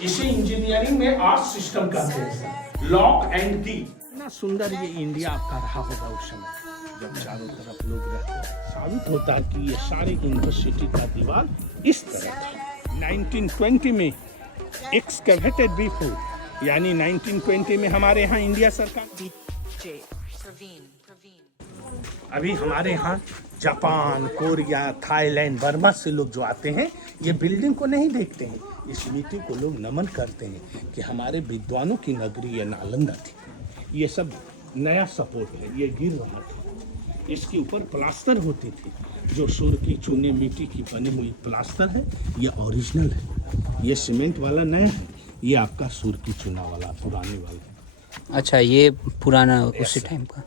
इसे इंजीनियरिंग में art system कहते हैं, लॉक एंड की। इतना सुंदर ये इंडिया आपका रहा होगा उस समय जब चारों तरफ लोग रहते हैं। साबित होता है कि ये सारे यूनिवर्सिटी का दीवार इस तरह था। 1920 में एक्सकैवेटेड बिफोर, यानी 1920 में हमारे यहाँ इंडिया सरकार, अभी हमारे यहाँ जापान, कोरिया, थाईलैंड, बर्मा से लोग जो आते हैं ये बिल्डिंग को नहीं देखते हैं, इस मिट्टी को लोग नमन करते हैं कि हमारे विद्वानों की नगरी ये नालंदा थी। ये सब नया सपोर्ट है, ये गिर रहा था, इसके ऊपर प्लास्टर होती थी, जो सुर की चूने मिट्टी की बनी हुई प्लास्टर है, ये ओरिजिनल है। ये सीमेंट वाला नया है, ये आपका सुर की चूना वाला पुराने वाला। अच्छा, ये पुराना उसी टाइम का।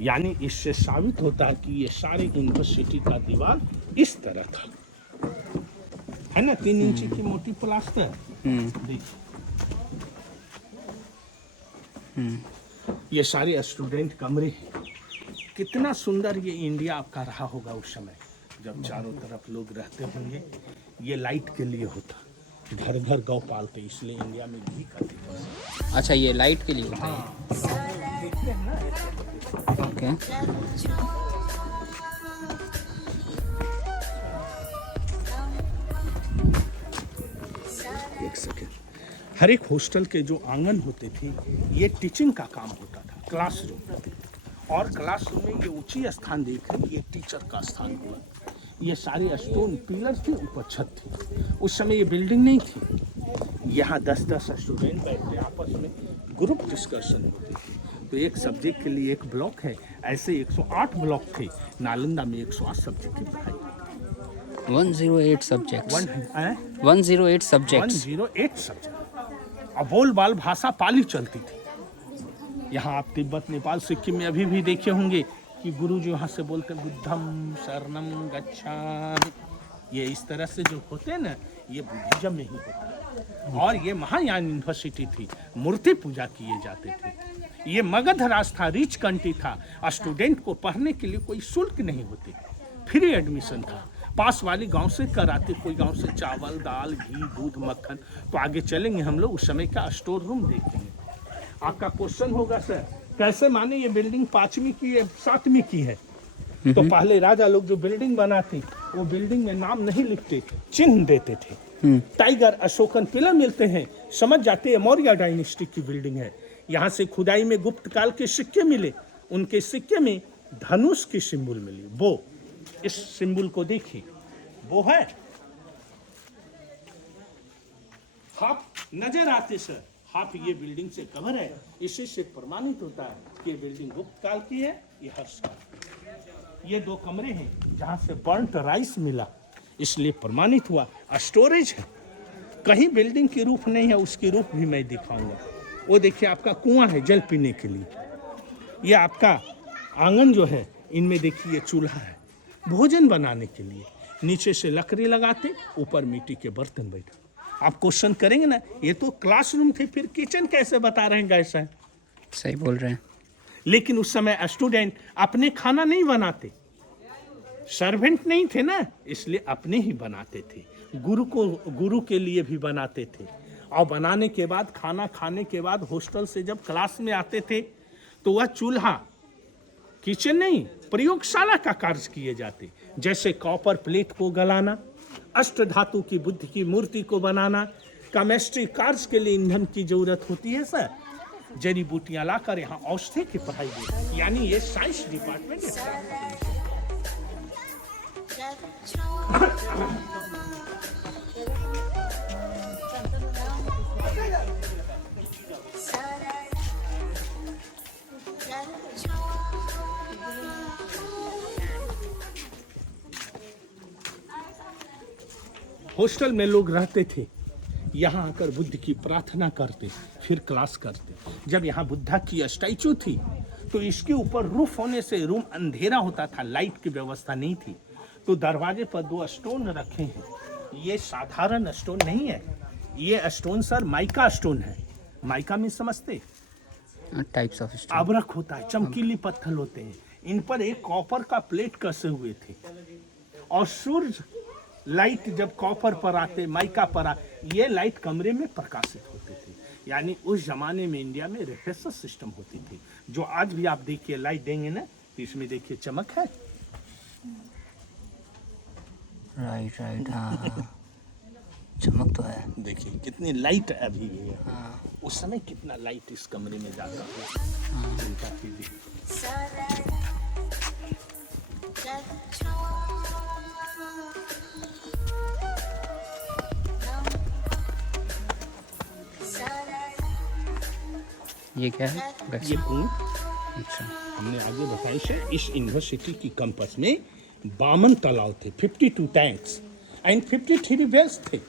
यानी इससे साबित होता है कि ये सारे यूनिवर्सिटी का दीवार इस तरह था, है ना, 3 इंची की मोटी प्लास्टर। देखिए ये सारे स्टूडेंट कमरे हैं। कितना सुंदर ये इंडिया आपका रहा होगा उस समय जब चारों तरफ लोग रहते होंगे। ये लाइट के लिए होता, घर घर गौ पालते, इसलिए इंडिया में घी का दीपक। अच्छा, ये लाइट के लिए होता है। देखते हैं ना, ओके। एक सेकेंड। हर एक हॉस्टल के जो आंगन होते थे ये टीचिंग का काम होता था, क्लासरूम, और क्लासरूम में ये ऊंची स्थान देख रहे, ये टीचर का स्थान हुआ। ये सारे स्टोन पिलर थे, ऊपर छत थी। उस समय ये बिल्डिंग नहीं थी। यहाँ 10-10 स्टूडेंट बैठते, आपस में ग्रुप डिस्कशन होती थी। तो एक सब्जेक्ट के लिए एक ब्लॉक है, ऐसे 108 ब्लॉक थे। नालंदा में 108 सब्जेक्ट की पढ़ाई होती। 108 सब्जेक्ट्स। 108 108 सब्जेक्ट्स। 108 सब्जेक्ट। और बोल बाल भाषा पाली चलती थी। यहाँ आप तिब्बत, नेपाल, सिक्किम में अभी भी देखे होंगे कि गुरु जी वहाँ से बोलते बुद्धम शरणम गच्छामि। ये इस तरह से जो होते हैं ना, ये बुद्धिज्म में ही होता है। और ये महायान यूनिवर्सिटी थी, मूर्ति पूजा किए जाते थे। ये मगध राज था, रिच कंट्री था। स्टूडेंट को पढ़ने के लिए कोई शुल्क नहीं होते, फ्री एडमिशन था। पास वाली गांव से कराते, कोई गांव से चावल, दाल, घी, दूध, मक्खन। तो आगे चलेंगे हम लोग, उस समय का स्टोर रूम देखेंगे। आपका क्वेश्चन होगा सर कैसे माने ये बिल्डिंग 5वीं की है 7वीं की है? तो पहले राजा लोग जो बिल्डिंग बनाते वो बिल्डिंग में नाम नहीं लिखते, चिन्ह देते थे। टाइगर, अशोकन पिलर मिलते हैं, समझ जाते हैं मौर्य डायनेस्टी की बिल्डिंग है। यहाँ से खुदाई में गुप्त काल के सिक्के मिले, उनके सिक्के में धनुष की सिंबल मिली। वो इस सिंबल को देखिए, वो है हाफ नजर आते सर, हाफ ये बिल्डिंग से कवर है। इसी से प्रमाणित होता है कि ये बिल्डिंग गुप्त काल की है, ये हर्ष काल। ये 2 कमरे हैं जहाँ से बर्न्ट राइस मिला, इसलिए प्रमाणित हुआ। स्टोरेज है, कहीं बिल्डिंग की रूफ नहीं है, उसकी रूफ भी मैं दिखाऊंगा। वो देखिए आपका कुआं है जल पीने के लिए। ये आपका आंगन जो है, इनमें देखिए चूल्हा है भोजन बनाने के लिए। नीचे से लकड़ी लगाते, ऊपर मिट्टी के बर्तन बैठे। आप क्वेश्चन करेंगे ना, ये तो क्लासरूम थे, फिर किचन कैसे बता रहे हैं गैस है? सही बोल रहे हैं। लेकिन उस समय स्टूडेंट अपने खाना नहीं बनाते, सर्वेंट नहीं थे ना, इसलिए अपने ही बनाते थे। गुरु के लिए भी बनाते थे। और बनाने के बाद, खाना खाने के बाद हॉस्टल से जब क्लास में आते थे तो वह चूल्हा, किचन नहीं, प्रयोगशाला का कार्य किए जाते। जैसे कॉपर प्लेट को गलाना, अष्ट धातु की बुद्ध की मूर्ति को बनाना, केमिस्ट्री कार्य के लिए ईंधन की जरूरत होती है सर। जड़ी बूटियां लाकर यहाँ औषधि की पढ़ाई हुई, यानी ये साइंस डिपार्टमेंट है। हॉस्टल में लोग रहते थे, यहाँ आकर बुद्ध की प्रार्थना करते, फिर क्लास करते। जब यहाँ बुद्धा की स्टैचू थी तो इसके ऊपर रूफ होने से रूम अंधेरा होता था, लाइट की व्यवस्था नहीं थी। तो दरवाजे पर 2 स्टोन रखे हैं। ये साधारण स्टोन नहीं है, ये स्टोन सर माइका स्टोन है। माइका में समझते, टाइप्स ऑफ स्टोन। आबरक होता है, चमकीली पत्थर होते हैं। इन पर एक कॉपर का प्लेट कसे हुए थे और सूर्य लाइट जब कॉपर पर आते, माइका पर आ, ये लाइट कमरे में प्रकाशित होते थे। यानी उस जमाने में इंडिया में रिफ्रेशर सिस्टम होती थी, जो आज भी आप देखिए लाइट देंगे ना तो इसमें देखिए चमक है। राइट राइट, हाँ चमक तो है। देखिए कितनी लाइट अभी भी है। उस समय कितना लाइट इस कमरे में जाता था, चिंता कीजिए। ये क्या है? ये कुएं अच्छा, हमने आगे बताई से इस यूनिवर्सिटी की कैंपस में 52 तालाब थे, 52 टैंक्स एंड 53 वेल्स थे,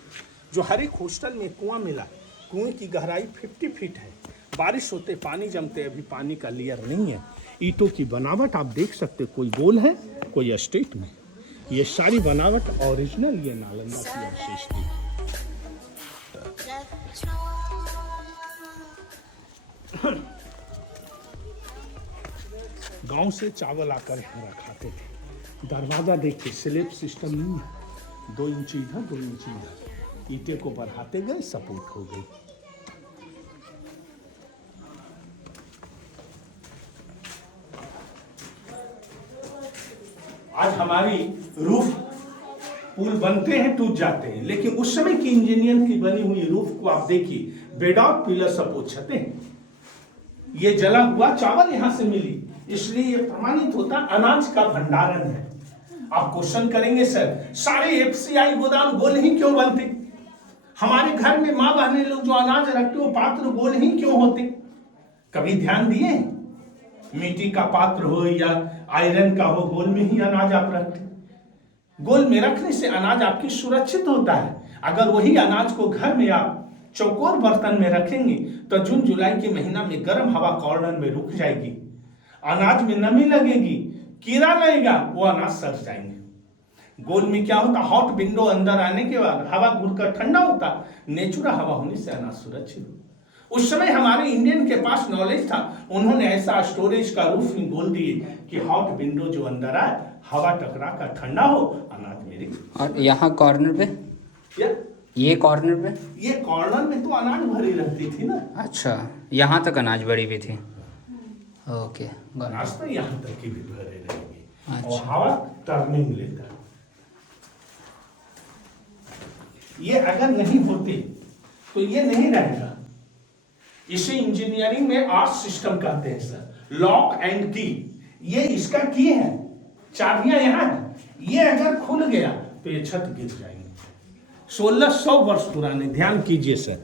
जो हर एक हॉस्टल में कुआं मिला। कुएं की गहराई 50 फीट है। बारिश होते पानी जमते, अभी पानी का लेयर नहीं है। ईंटों की बनावट आप देख सकते, कोई गोल है कोई स्ट्रेट में। ये सारी बनावट ओरिजिनल ये नालंदा की अवशेष थी। गांव से चावल आकर यहाँ रखाते थे। दरवाजा देखिए, स्लैब सिस्टम नहीं है, 2 इंच इधर 2 इंच इधर। ईंटे को बढ़ाते गए, सपोर्ट हो गई। आज हमारी रूफ पुल बनते हैं, टूट जाते हैं, लेकिन उस समय की इंजीनियर की बनी हुई रूफ को आप देखिए, बेडॉक पिलर सपोर्ट छते हैं। ये जला हुआ चावल यहां से मिली, इसलिए ये प्रमाणित होता अनाज का भंडारण है। आप क्वेश्चन करेंगे सर, सारे एफसीआई गोदाम गोल ही क्यों बनते? हमारे घर में माँ बहने लोग जो अनाज रखते वो पात्र गोल ही क्यों होते? कभी ध्यान दिए? मिट्टी का पात्र हो या आयरन का हो, गोल में ही अनाज आप रखते। गोल में रखने से अनाज आपकी सुरक्षित होता है। अगर वही अनाज को घर में आप चौकोर बर्तन में रखेंगे तो जून जुलाई के महीना में गर्म हवा कॉर्नर में रुक जाएगी, अनाज में नमी लगेगी, कीड़ा लगेगा, वो अनाज सड़ जाएंगे। गोल में क्या होता, हॉट विंडो अंदर आने के बाद हवा घुलकर ठंडा होता, नेचुरल हवा होने से अनाज सुरक्षित होता। उस समय हमारे इंडियन के पास नॉलेज था, उन्होंने ऐसा स्टोरेज का रूफ बोल दिए कि हॉट विंडो जो अंदर आए, हवा टकरा कर ठंडा हो, अनाज मेरे। और यहाँ कॉर्नर पे ये कॉर्नर पे, ये कॉर्नर में तो अनाज भरी रहती थी ना। अच्छा, यहाँ तक अनाज भरी हुई थी। ओके, अनाज तो यहाँ तक की भी भरे रहेंगे। अच्छा। और हवा टर्निंग लेता। ये अगर नहीं होती तो ये नहीं रहेगा। इसे इंजीनियरिंग में आर्ट सिस्टम कहते हैं सर, लॉक एंड की। ये इसका की है, चाबियां यहाँ है, ये अगर खुल गया तो ये छत गिर जाएंगे। 1600 वर्ष पुराने, ध्यान कीजिए सर,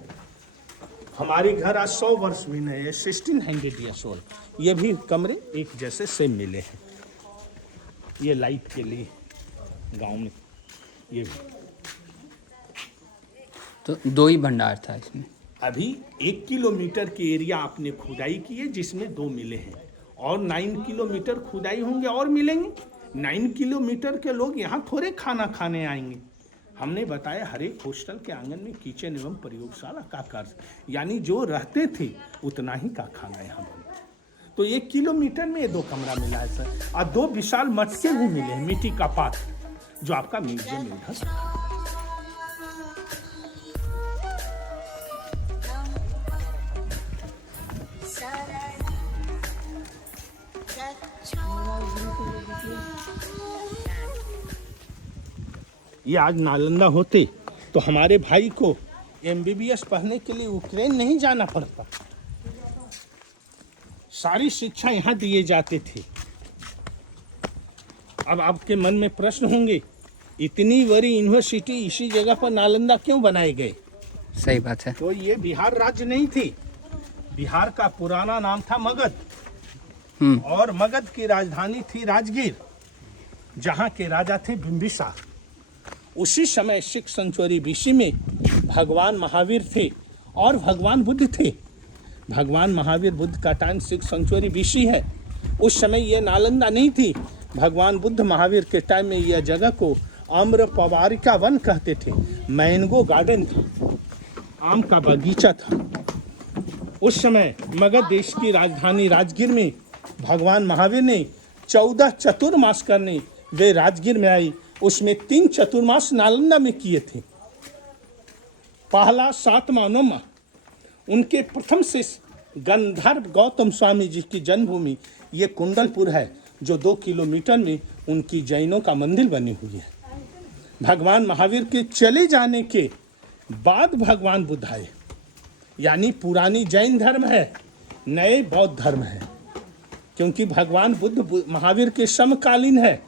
हमारे घर आज 100 वर्ष भी नहीं है, 1600 ईयर्स ओल्ड। ये भी कमरे एक जैसे सेम मिले हैं। ये लाइट के लिए गांव में ये भी। तो 2 ही भंडार था इसमें। अभी 1 किलोमीटर के एरिया आपने खुदाई की है, जिसमें 2 मिले हैं, और 9 किलोमीटर खुदाई होंगे और मिलेंगे। 9 किलोमीटर के लोग यहाँ थोड़े खाना खाने आएंगे। हमने बताया हर एक हॉस्टल के आंगन में किचन एवं प्रयोगशाला का कार्य, यानी जो रहते थे उतना ही का खाना यहाँ बनता। तो 1 किलोमीटर में ये 2 कमरा मिला है सर, और 2 विशाल मटके भी मिले हैं, मिट्टी का पात्र, जो आपका म्यूजियम में उधर। ये आज नालंदा होते तो हमारे भाई को MBBS पढ़ने के लिए यूक्रेन नहीं जाना पड़ता, सारी शिक्षा यहाँ दिए जाते थे। अब आपके मन में प्रश्न होंगे, इतनी बड़ी यूनिवर्सिटी इसी जगह पर नालंदा क्यों बनाए गए? सही बात है। तो ये बिहार राज्य नहीं थी, बिहार का पुराना नाम था मगध, और मगध की राजधानी थी राजगीर, जहाँ के राजा थे बिंबिसार। उसी समय 6 सेंचुरी BC में भगवान महावीर थे और भगवान बुद्ध थे। भगवान महावीर बुद्ध का टाइम 6 सेंचुरी BC है। उस समय ये नालंदा नहीं थी। भगवान बुद्ध महावीर के टाइम में यह जगह को आम्रपवारिका वन कहते थे। मैंगो गार्डन था, आम का बगीचा था। उस समय मगध देश की राजधानी राजगीर में भगवान महावीर ने 14 चतुर्मास करने वे राजगीर में आई उसमें 3 चतुर्मास नालंदा में किए थे। पहला 7वां 9वां उनके प्रथम शिष्य गंधर्व गौतम स्वामी जी की जन्मभूमि ये कुंडलपुर है, जो 2 किलोमीटर में उनकी जैनों का मंदिर बनी हुई है। भगवान महावीर के चले जाने के बाद भगवान बुद्ध आए, यानी पुरानी जैन धर्म है, नए बौद्ध धर्म है, क्योंकि भगवान बुद्ध महावीर के समकालीन है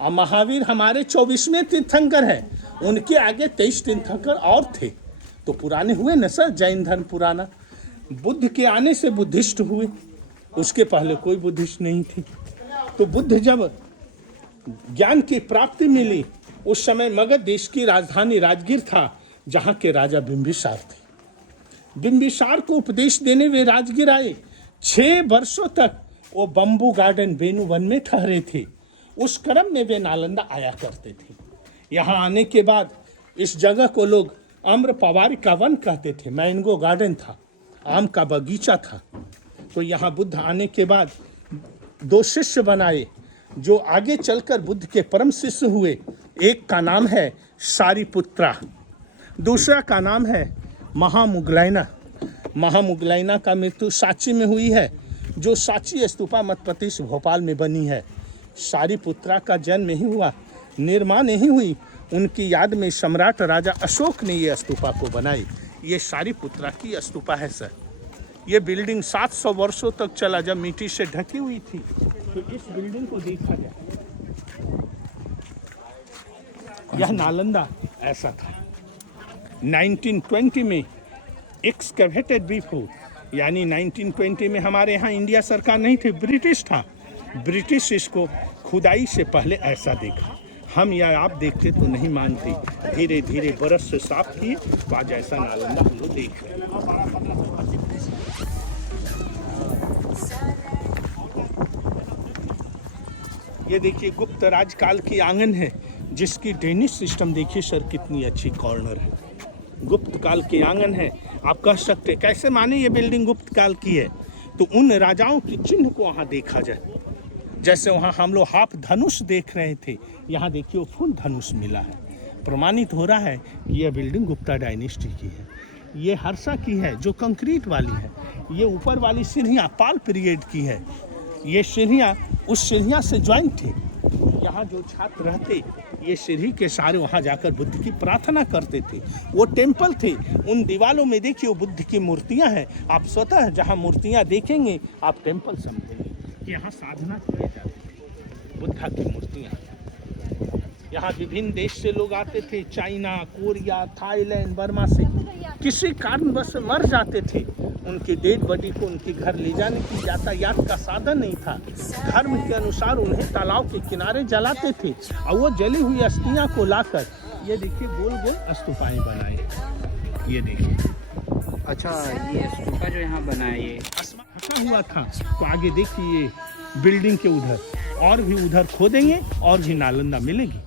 और महावीर हमारे 24वें तीर्थंकर है, उनके आगे 23 तीर्थंकर और थे, तो पुराने हुए न सर, जैन धर्म पुराना। बुद्ध के आने से बुद्धिस्ट हुए, उसके पहले कोई बुद्धिस्ट नहीं थी। तो बुद्ध जब ज्ञान की प्राप्ति मिली, उस समय मगध देश की राजधानी राजगीर था, जहाँ के राजा बिंबिसार थे। बिंबिसार को उपदेश देने वे राजगीर आए। 6 वर्षों तक वो बम्बू गार्डन बेनुवन में ठहरे थे। उस क्रम में वे नालंदा आया करते थे। यहाँ आने के बाद इस जगह को लोग आम्रपावारी का वन कहते थे, मैंगो गार्डन था, आम का बगीचा था। तो यहाँ बुद्ध आने के बाद 2 शिष्य बनाए, जो आगे चलकर बुद्ध के परम शिष्य हुए। एक का नाम है सारिपुत्रा, दूसरा का नाम है महामुगलैना। महामुगलैना का मृत्यु सांची में हुई है, जो सांची स्तूपा मध्य प्रदेश भोपाल में बनी है। सारिपुत्रा का जन्म नहीं हुआ, निर्माण नहीं हुई, उनकी याद में सम्राट राजा अशोक ने ये स्तूपा को बनाई। ये सारिपुत्रा की स्तूपा है सर। ये बिल्डिंग 700 वर्षों तक चला, जब मिट्टी से ढकी हुई थी। तो इस बिल्डिंग को देखा जाए, यह नालंदा ऐसा था। 1920 में एक्सकैवेटेड बिफोर, यानी 1920 में हमारे यहाँ इंडिया सरकार नहीं थी, ब्रिटिश था। ब्रिटिश इसको खुदाई से पहले ऐसा देखा। हम या आप देखते तो नहीं मानते, धीरे धीरे बरस से साफ किए तो आज ऐसा नालंदा हम लोग देख रहे हैं। ये देखिए गुप्त राजकाल की आंगन है, जिसकी ड्रेनेज सिस्टम देखिए सर, कितनी अच्छी कॉर्नर है। गुप्त काल की आंगन है। आप कह सकते कैसे माने ये बिल्डिंग गुप्त काल की है, तो उन राजाओं के चिन्ह को वहाँ देखा जाए। जैसे वहाँ हम लोग हाफ धनुष देख रहे थे, यहाँ देखिए वो फुल धनुष मिला है। प्रमाणित हो रहा है कि यह बिल्डिंग गुप्ता डायनेस्टी की है। ये हर्षा की है, जो कंक्रीट वाली है। ये ऊपर वाली सीढ़ियाँ पाल पीरियड की है। ये सीढ़ियाँ उस सीढ़ियाँ से ज्वाइंट थी। यहाँ जो छात्र रहते, ये सीढ़ी के सहारे वहाँ जाकर बुद्ध की प्रार्थना करते थे। वो टेम्पल थे, उन दीवालों में देखिए वो बुद्ध की मूर्तियाँ हैं। आप स्वतः जहाँ मूर्तियाँ देखेंगे, आप टेम्पल समझेंगे कि यहाँ साधना किए जाते थे। बुद्धा की मूर्तियाँ, यहाँ विभिन्न देश से लोग आते थे, चाइना, कोरिया, थाईलैंड, बर्मा से। किसी कारणवश मर जाते थे, उनकी डेड बॉडी को उनके घर ले जाने की यातायात का साधन नहीं था। धर्म के अनुसार उन्हें तालाब के किनारे जलाते थे, और वो जली हुई अस्थियां को लाकर ये देखिए गोल गोल स्तूपाएं बनाए। ये देखिए, अच्छा ये स्तूपा जो यहाँ बना है, ये फंसा हुआ था। तो आगे देखिए बिल्डिंग के उधर और भी उधर खोदेंगे और भी नालंदा मिलेगी।